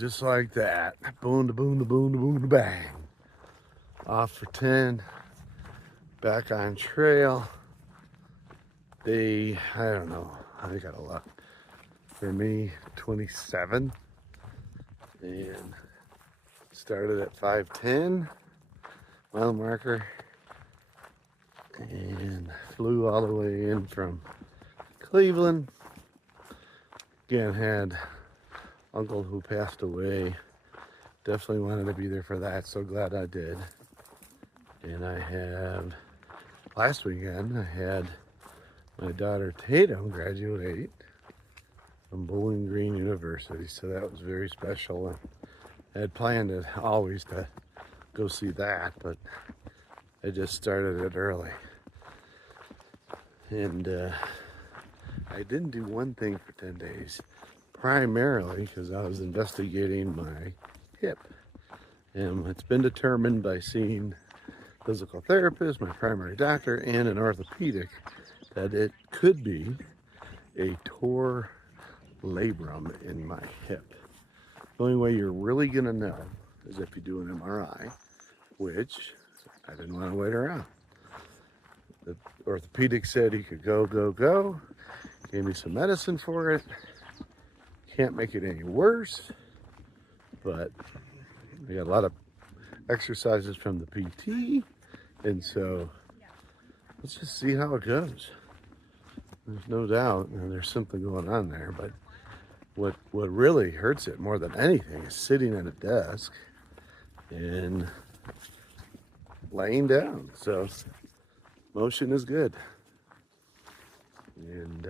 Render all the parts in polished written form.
just like that. Boom, da boom, da boom, da boom, da bang. Off for 10. Back on trail. Day, I don't know. I got a lot. For me, 27. And started at 5:10. Mile marker. And flew all the way in from Cleveland. Again, had uncle who passed away. Definitely wanted to be there for that. So glad I did. And I have, last weekend, I had my daughter Tatum graduate from Bowling Green University. So that was very special. And I had planned it always to go see that, but I just started it early. And I didn't do one thing for 10 days, primarily because I was investigating my hip. And it's been determined by seeing a physical therapist, my primary doctor, and an orthopedic that it could be a torn labrum in my hip. The only way you're really going to know is if you do an MRI, which I didn't want to wait around. The orthopedic said he could go, gave me some medicine for it. Can't make it any worse, but we got a lot of exercises from the PT, and so let's just see how it goes. There's no doubt there's something going on there, but what really hurts it more than anything is sitting at a desk and laying down. So motion is good, and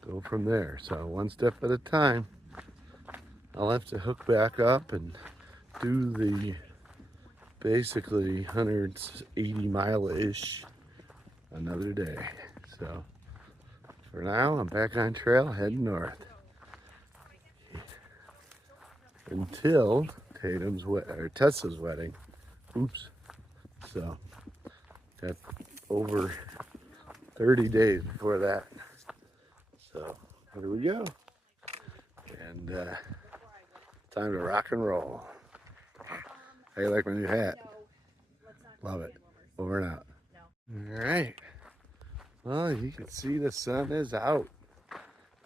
go from there. So one step at a time. I'll have to hook back up and do the basically 180 mile-ish another day. So for now, I'm back on trail heading north until Tessa's wedding. Oops. So got over 30 days before that. So here we go. And time to rock and roll. How you like my new hat? Love it. Over and out. All right. Well, you can see the sun is out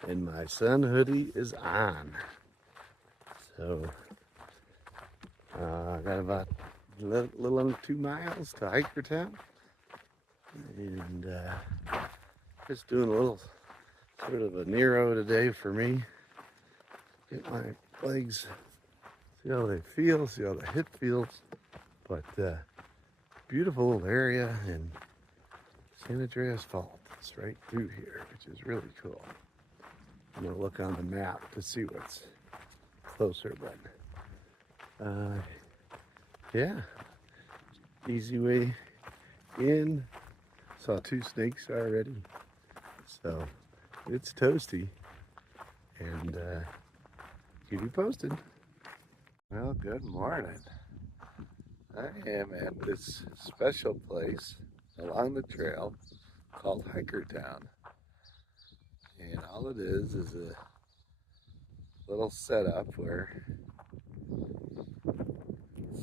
and my sun hoodie is on. So I got about a little under 2 miles to Hikertown, and just doing a little sort of a Nero today for me. Get my legs, see how they feel, see how the hip feels. But beautiful little area in San Andreas Fault. It's right through here, which is really cool. I'm gonna look on the map to see what's closer, but yeah, easy way in. Saw 2 snakes already, so it's toasty, and keep you posted. Well, good morning. I am at this special place along the trail called Hikertown, and all it is a little setup where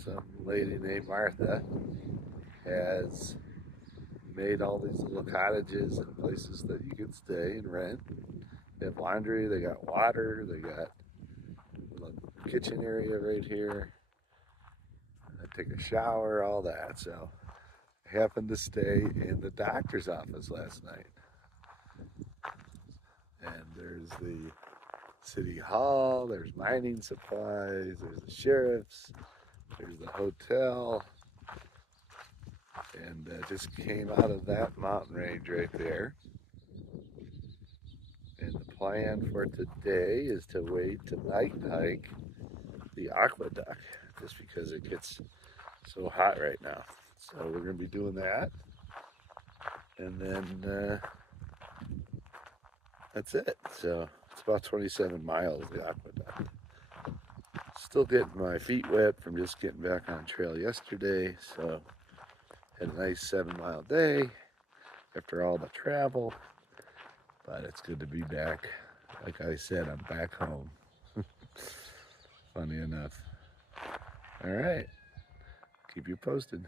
some lady named Martha has made all these little cottages and places that you can stay and rent. They have laundry, they got water, they got a little kitchen area right here. I take a shower, all that. So I happened to stay in the doctor's office last night. And there's the city hall, there's mining supplies, there's the sheriff's, there's the hotel, and just came out of that mountain range right there. And the plan for today is to wait to night hike the aqueduct, just because it gets so hot right now. So we're going to be doing that, and then that's it. So it's about 27 miles, the aqueduct. Still getting my feet wet from just getting back on trail yesterday, so had a nice 7-mile day after all the travel, but it's good to be back like I said, I'm back home. Funny enough. All right, keep you posted.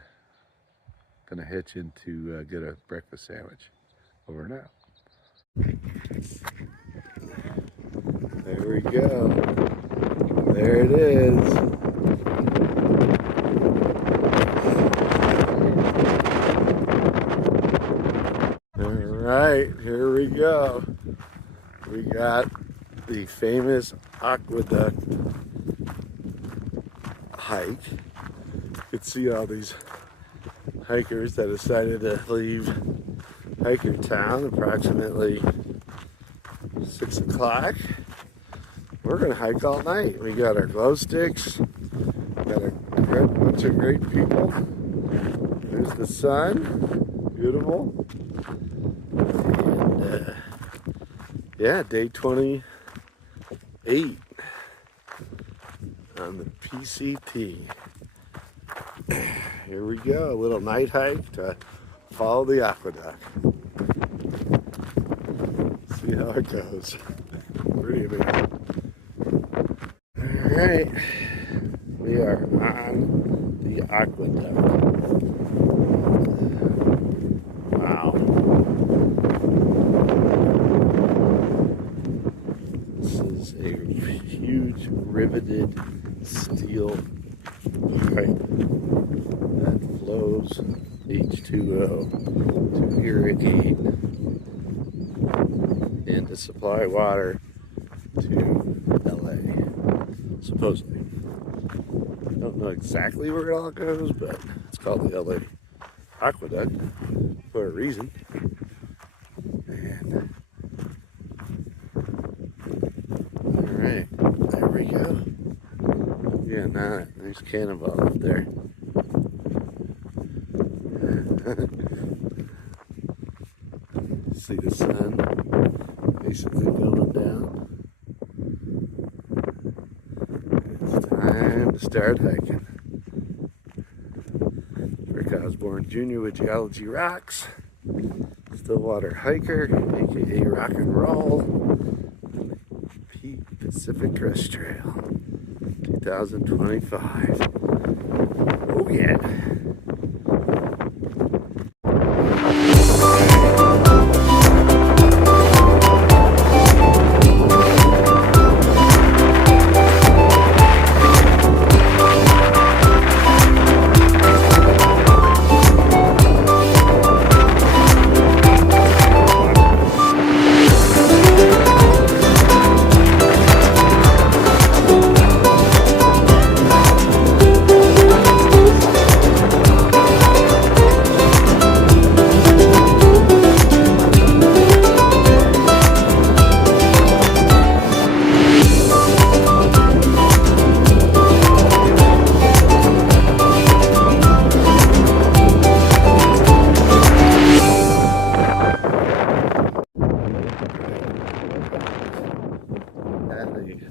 Gonna hitch in to get a breakfast sandwich. Over and out. There we go. There it is. All right, here we go. We got the famous aqueduct hike. You can see all these hikers that decided to leave hiker town approximately 6 o'clock. We're gonna hike all night. We got our glow sticks, got a bunch of great people. There's the sun, beautiful. And yeah, day 28 on the PCT. Here we go, a little night hike to follow the aqueduct. See how it goes. Pretty amazing. All right, we are on the aqueduct. Wow. This is a huge riveted steel pipe that flows H2O to irrigate and to supply water to LA, supposedly. I don't know exactly where it all goes, but it's called the LA Aqueduct for a reason. And all right, there we go. Yeah, nice cannonball up there. See the sun basically going down. It's time to start hiking. Rick Osborne Jr. with Geology Rocks, Stillwater hiker, aka rock and roll, Pacific Crest Trail, 2025. Oh yeah.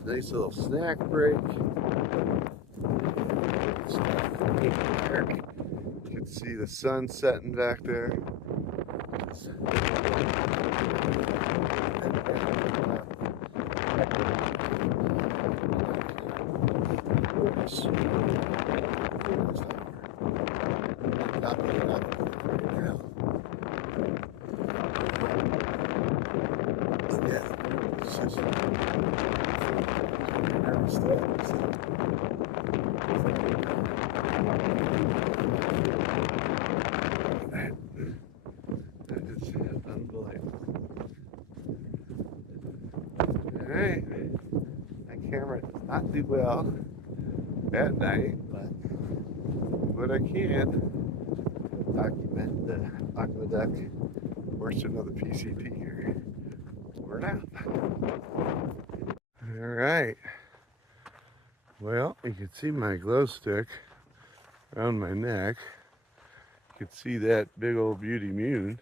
Nice little snack break. You can see the sun setting back there. That is unbelievable. Alright, my camera does not do well at night, but what I can document the aqueduct portion of the PCT here. Over and out. Alright. Well, you can see my glow stick around my neck. You can see that big old beauty moon.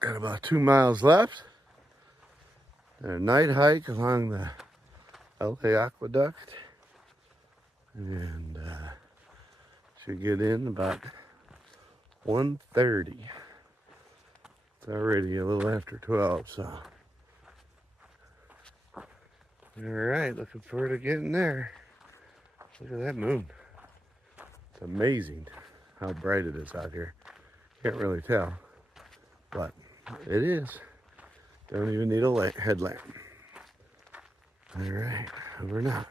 Got about 2 miles left. A night hike along the LA Aqueduct. And should get in about 1:30. It's already a little after 12, so All right, looking forward to getting there. Look at that moon. It's amazing how bright it is out here. Can't really tell, but it is. Don't even need a headlamp. All right, over and out.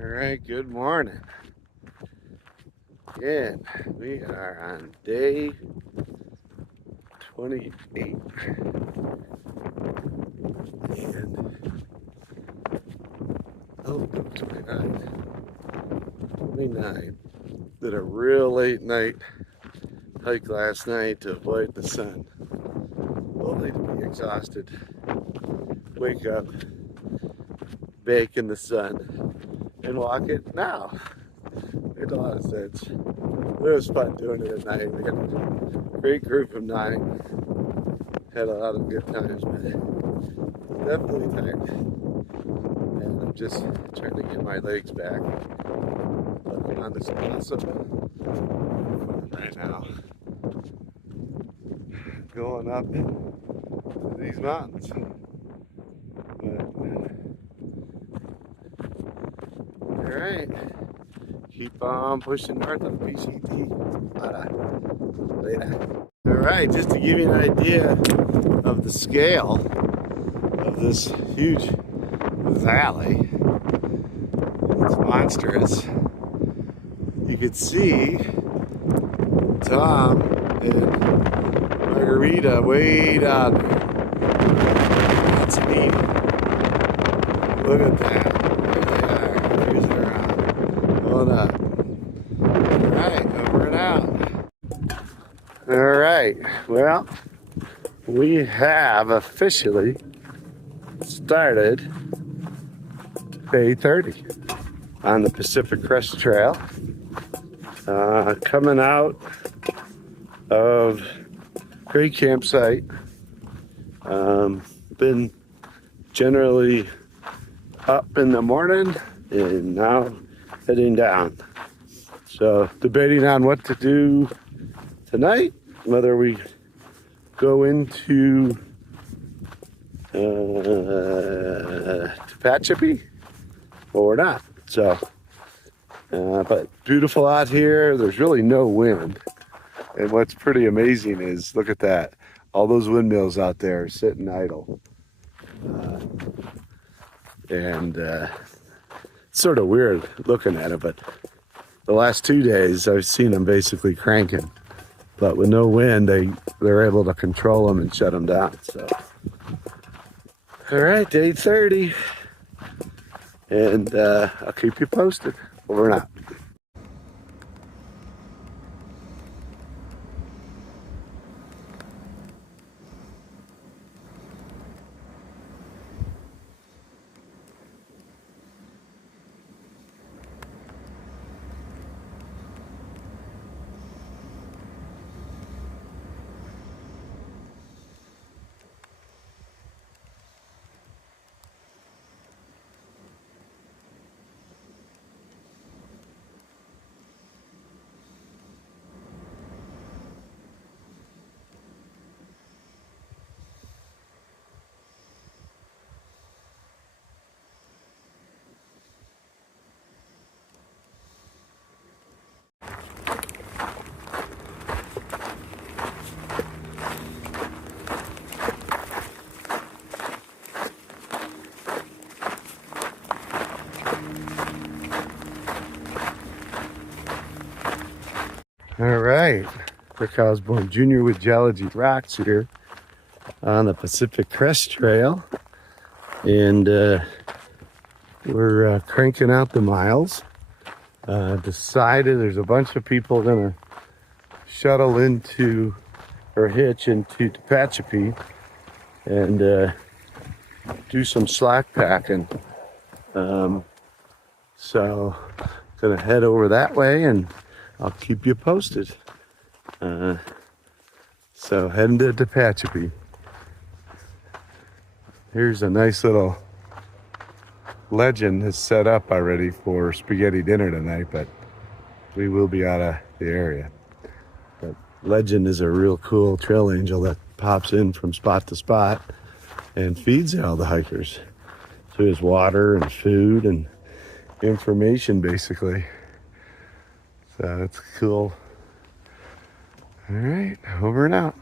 All right, good morning. Again, we are on day 28. And, oh, no, 29. 29. Did a real late night hike last night to avoid the sun. Only to be exhausted. Wake up, bake in the sun, and walk it now. Made a lot of sense. It was fun doing it at night. We got a great group of 9. Had a lot of good times, but definitely tired. And I'm just trying to get my legs back. But I'm on this awesome farm right now. Going up to these mountains. But, alright. Keep on pushing north of PCT. Later. Alright, just to give you an idea of the scale of this huge valley. It's monstrous. You could see Tom and Margarita way down there. That's neat. Look at that. There they are, cruising around. Going up. Alright, over and out. Alright, well, we have officially started day 30 on the Pacific Crest Trail. Coming out of great campsite. Been generally up in the morning and now heading down. So debating on what to do tonight, whether we go into Tehachapi or not. So, but beautiful out here. There's really no wind. And what's pretty amazing is, look at that. All those windmills out there sitting idle. It's sort of weird looking at it, but the last 2 days I've seen them basically cranking. But with no wind, they're able to control them and shut them down. So, all right, day 30. And I'll keep you posted. Over and out. All right, Rick Osborne Jr. with Geology Rocks here on the Pacific Crest Trail. And we're cranking out the miles. Decided there's a bunch of people gonna shuttle into, or hitch into Tehachapi and do some slack packing. So gonna head over that way and I'll keep you posted. So heading to Tehachapi. Here's a nice little legend is set up already for spaghetti dinner tonight, but we will be out of the area. But Legend is a real cool trail angel that pops in from spot to spot and feeds all the hikers. So there's water and food and information basically. So that's cool. All right, over and out.